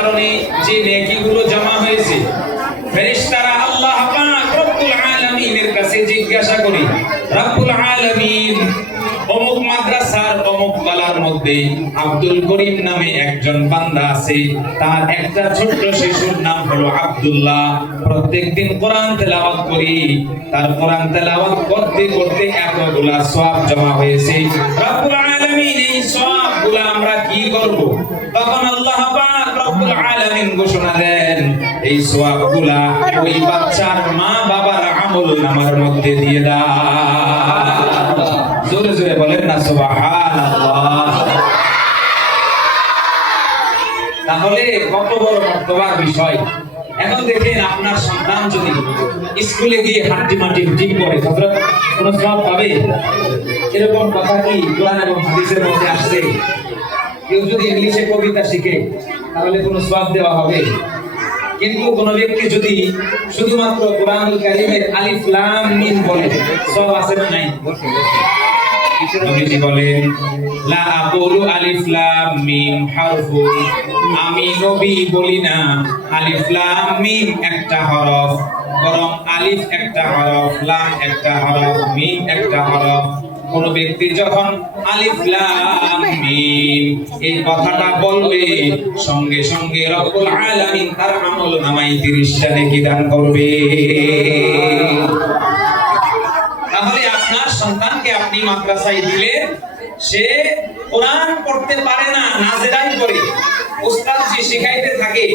কারণে যে নেকিগুলো জমা হয়েছে, ফেরেশতারা আল্লাহ পাক রব্বুল আলামিনের কাছে জিজ্ঞাসা করি, রব্বুল আলামিন, অমুক মাদ্রাসার অমুক কলার মধ্যে আব্দুল করিম নামে একজন বান্দা আছে, তার একটা ছোট্ট শিশুর নাম হলো আব্দুল্লাহ। প্রত্যেকদিন কোরআন তেলাওয়াত করি, তার কোরআন তেলাওয়াত করতে করতে এতগুলা সওয়াব জমা হয়েছে। রব্বুল আলামিন, এই সওয়াবগুলা আমরা কি করব? তখন আল্লাহ পাক রব্বুল আলামিন ঘোষণা দেন, এই সওয়াবগুলা ওই বাচ্চার মা বাবার আমল নামার মধ্যে দিয়ে দাও। জোরে জোরে বলেন না, সুবহানাল্লাহ। তাহলে কত বড় মর্তবার বিষয়। এখন দেখেন আপনার সন্তান যদি স্কুলে গিয়ে হাঁটি মাটি ঠিক করে, হযরত কোন সওয়াব পাবে? এরকম কথা কি কোরআন এবং হাদিসের মধ্যে আসছে? কেউ যদি ইংলিশে কবিতা শিখে তাহলে কোনো সওয়াব দেওয়া হবে। কিন্তু কোন ব্যক্তি যদি শুধুমাত্র কোরআনুল কারীমের আলিফ, লাম, মিম বলে, সওয়াব আছে না নাই? আলিফ, লাম, মিম হারফুন। আমি নবী বলি না, আলিফ, লাম, মিম একটা হরফ, বরং আলিফ একটা হরফ, লাম একটা হরফ, মিম একটা হরফ। কোন ব্যক্তি যখন লাম এই কথাটা বলবে, সঙ্গে সঙ্গে রব্বুল আলামিন তার আমল নামাই 30 টা নেকি দান করবে। তাহলে আপনার সন্তানকে আপনি মাদ্রাসায় দিলে সে কোরআন পড়তে পারে না, নাজেরাই করে। উস্তাদ যে শিখাইতে থাকে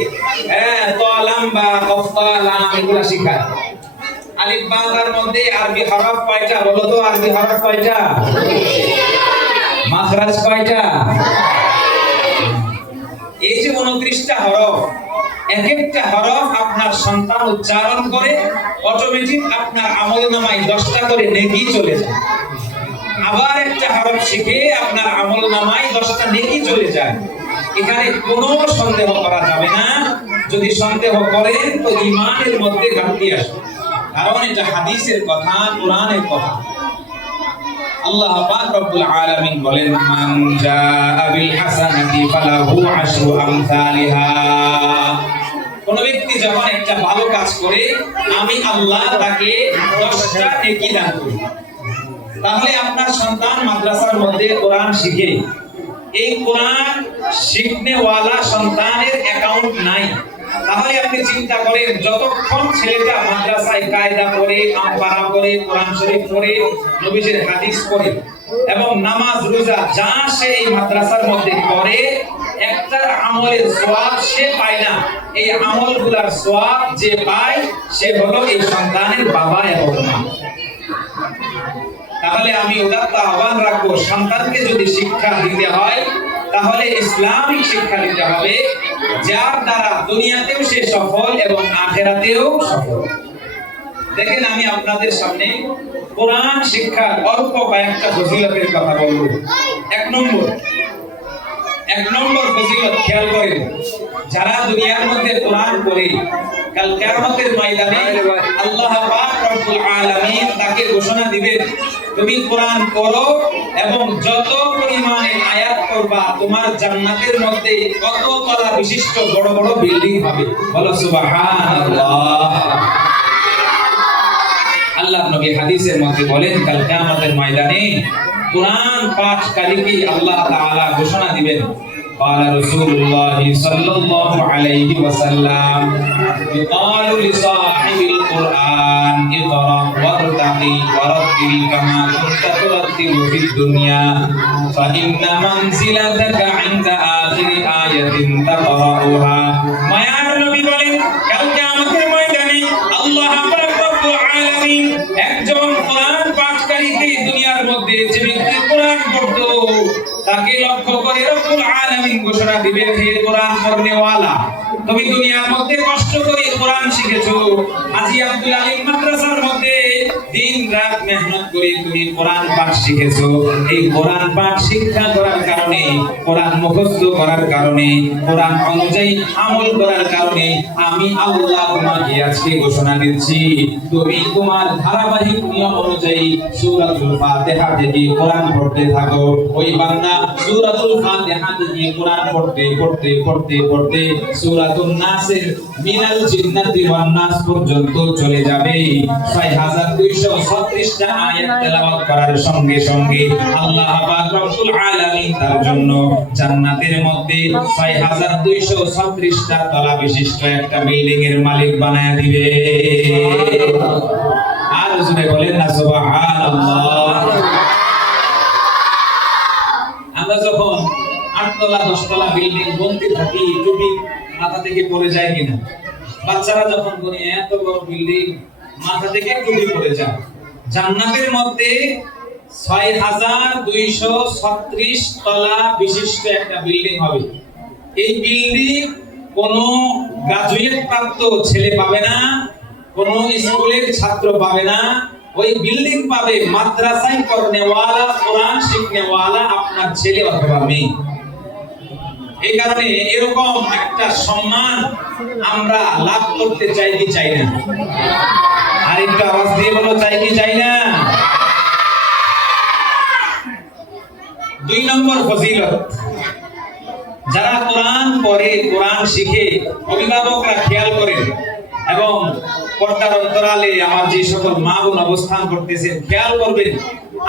হ্যাঁ তলাম বা কফলাম এগুলা শিখায়। আলিফ বা তার মধ্যে আরবি হরফ কয়টা? বলো তো, আরবি হরফ কয়টা? মাখরাজ কয়টা? এই যে উনত্রিশটা হরফ, এক একটা হরফ আপনার সন্তান উচ্চারণ করে অটোমেটিক আপনার আমল নামায় দশটা করে নেকি চলে যায়। আবার একটা হরফ শিখে আপনার আমল নামায় দশটা নেকি চলে যায়। এখানে কোনো সন্দেহ করা যাবে না। যদি সন্দেহ করেন, তো ইমানের মধ্যে ঘাটতি আসবে। কারণ এটা হাদিসের কথা, কোরআনের কথা। আল্লাহ পাক রব্বুল আলামিন বলেন, মান জাআ বিল হাসানাতি ফালাহু আশরু আমসালিহা। কোন ব্যক্তি যখন একটা ভালো কাজ করে, আমি আল্লাহ তাকে 10টা নেকি দান করি। তাহলে আপনার সন্তান মাদ্রাসার মধ্যে কোরআন শিখে। এই কোরআন শিখনেওয়ালা সন্তানের অ্যাকাউন্ট নাই। তাহলে আপনি চিন্তা করেন, যতক্ষণ ছেলেটা মাদ্রাসায় কায়দা করে আমপারা করে, কোরআন শরীফ পড়ে, নবীজির হাদিস পড়ে, এবং নামাজ, রোজা, যা সে এই মাদ্রাসার মধ্যে করে একটা আমলের সোয়াব সে পায় না। এই আমলগুলার সোয়াব যে পায়, সে হলো এই সন্তানের বাবা এবং মা। তাহলে আমি উদাত্ত আহ্বান রাখব, সন্তানকে যদি শিক্ষা দিতে হয় তাহলে ইসলামিক শিক্ষা দিতে হবে যার দ্বারা দুনিয়াতেও সে সফল এবং আখেরাতেও সফল। দেখেন আমি আপনাদের সামনে কোরআন শিক্ষার অল্প কয়েকটা ফজিলতের কথা বলব। এক নম্বর এক নম্বর ফজিলত খেয়াল করেন যারা দুনিয়ার মধ্যে কোরআন পড়ে কাল কিয়ামতের ময়দানে আল্লাহ পাক রব্বুল আলামিন তাকে ঘোষণা দিবেন তুমি কোরআন করো এবং যত পরিমাণে আয়াত করবা তোমার জান্নাতের মধ্যে কত কলা বিশিষ্ট বড় বড় বিল্ডিং হবে। বলো আল্লাহ নবী হাদিসের মধ্যে বলেন, কাল কিয়ামতের ময়দানে কোরআন পাঠকারীকে আল্লাহ তাআলা ঘোষণা দিবেন। قال رسول الله صلى الله عليه وسلم يقال لصاحب القرآن اقرأ وارتقي ورتل كما كنت ترتل في الدنيا فإن منزلتك عند آخر آية تقرأها মায়ার নবী বলেন কাল কিয়ামতের ময়দানে আল্লাহ পাক রব্বুল আলামিন একজন ঘোষণা দিবে হে কোরআন পড়নেওয়ালা, তুমি দুনিয়ার মধ্যে কষ্ট করে কোরআন শিখেছো। আজি আব্দুল আলিম মাদ্রাসার রাত মেহনত করে তুমি কোরআন পাঠ শিখেছো। এই কোরআন পাঠ শিক্ষা করার কারণে, কোরআন মুখস্থ করার কারণে, কোরআন অনুযায়ী আমল করার কারণে আমি আল্লাহ তোমাকে আজকে ঘোষণা দিচ্ছি। তুমি তোমার ধারাবাহিক নিয়ম অনুযায়ী সূরাতুল ফাতিহা থেকে কোরআন পড়তে থাকো। ওই বান্দা ফাতিহা থেকে কোরআন পড়তে পড়তে পড়তে পড়তে নাসের মিনাল জিন্নাতি ওয়ান নাস পর্যন্ত চলে যাবে। 6236 টা আয়াত তেলাওয়াত করার সঙ্গে সঙ্গে আল্লাহ পাক রব্বুল আলামিন তার জন্য জান্নাতের মধ্যে 6236 টা তলা বিশিষ্ট একটা বিল্ডিং এর মালিক বানায় দিবে। আর জুড়ে বলেন না, সুবহানাল্লাহ। আমরা যখন আটতলা, দশতলা বিল্ডিং বনতে থাকি, টুপি মাথা থেকে পড়ে যায় কিনা? বাচ্চারা যখন বলি এত বড় বিল্ডিং মাথা থেকে টুপি পড়ে যায়। জান্নাতের মধ্যে ছয় হাজার দুইশো ছত্রিশ তলা বিশিষ্ট একটা বিল্ডিং হবে। এই বিল্ডিং কোন গ্রাজুয়েট প্রাপ্ত ছেলে পাবে না, কোন স্কুলের ছাত্র পাবে না। ওই বিল্ডিং পাবে মাদ্রাসায় করনেওয়ালা কোরআন শিখনেওয়ালা আপনার ছেলে অথবা মেয়ে। এই কারণে এরকম একটা সম্মান আমরা লাভ করতে চাই কি চাই না? আর একটু আওয়াজ দিয়ে বলো, চাই কি চাই না? দুই নম্বর ফজিলত। যারা কোরআন পড়ে, কোরআন শিখে, অভিভাবকরা খেয়াল করেন এবং পর্দার অন্তরালে আমার যে সকল মা বোন অবস্থান করতেছেন, খেয়াল করবেন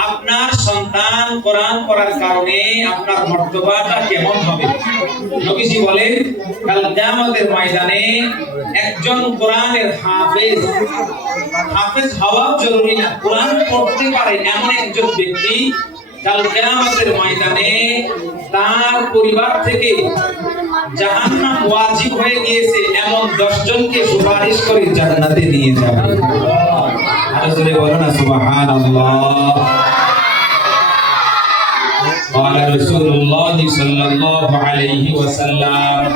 আপনার সন্তান কোরআন পড়ার কারণে আপনার মর্তবাটা কেমন হবে? নবীজি বলেন, কাল কিয়ামতের ময়দানে একজন কোরআনের হাফেজ হাফেজ হওয়া জরুরি না। কোরআন পড়তে পারে এমন একজন ব্যক্তি কাল কিয়ামতের ময়দানে তার পরিবার থেকে জাহান্নাম ওয়াজিব হয়ে গিয়েছে, এমন 10 জনকে সুপারিশ করে জান্নাতে নিয়ে যাবে। আরও বলো না, সুবহানাল্লাহ। قال رسول الله صلى الله عليه وسلم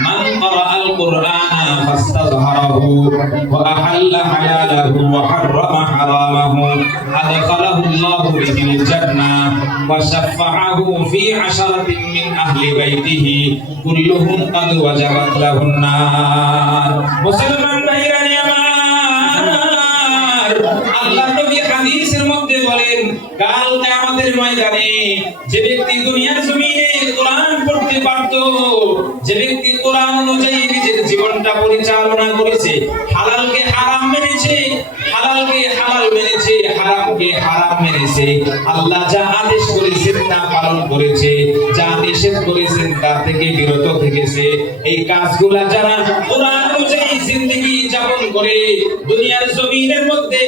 من قرأ القرآن فاستظهره وأحل حلاله وحرم حرامه أدخله الله به الجنة وشفعه في عشرة من أهل بيته كلهم قد وجبت له النار مسلمان بيراني আমার আল্লাহ নবী হাদিসের মধ্যে বলেন, কাল কিয়ামতের ময়দানে যে ব্যক্তি দুনিয়ার জমিনে কোরআন পড়তে পারত, যে ব্যক্তি কোরআন অনুযায়ী নিজের জীবনটা পরিচালনা করেছে, হালালকে হারাম মেনেছে, হালালকে হালাল মেনেছে, হারামকে হারাম মেনেছে। আল্লাহ যা আদেশ করেছেন তা পালন করেছে, যা নিষেধ করেছেন তা থেকে বিরত থেকেছে। এই কাজগুলা যারা কোরআন অনুযায়ী জিন্দগি যাপন করে, দুনিয়ার জমিনের মধ্যে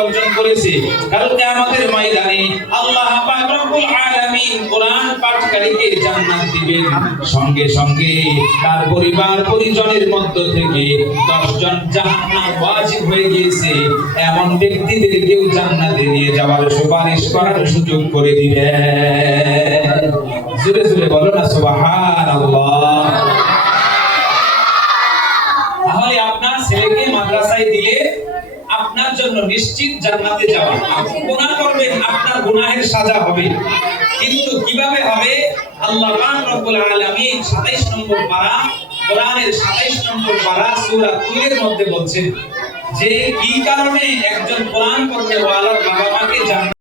অর্জন করেছে। কালকে আমাদের ময়দানে আল্লাহ পাক রব্বুল আলামিন কোরআন পাঠকারীকে জান্নাত দিবেন। সঙ্গে সঙ্গে তার পরিবার পরিজনের মধ্য থেকে 10 জন জাহান্নাম ওয়াজিব হয়ে গিয়েছে। এমন ব্যক্তিদেরকেও জান্নাতে নিয়ে যাওয়ার সুপারিশ করার সুযোগ করে দিবেন। জোরে জোরে বলো না, সুবহানাল্লাহ। তাহলে আপনার ছেলেকে মাদ্রাসায় দিলে আপনার জন্য নিশ্চিত জান্নাতে যাওয়া। আপনি গুনাহ করবেন আপনার গুনাহের সাজা হবে। কিন্তু কীভাবে হবে? আল্লাহ পাক রব্বুল আলামিন 27 নম্বর পারা, কোরআনের 27 নম্বর পারা সূরা তুলের মধ্যে বলছেন, যে কি কারণে একজন কোরআন পড়তে ওয়ালার বাবা মাকে জান্নাত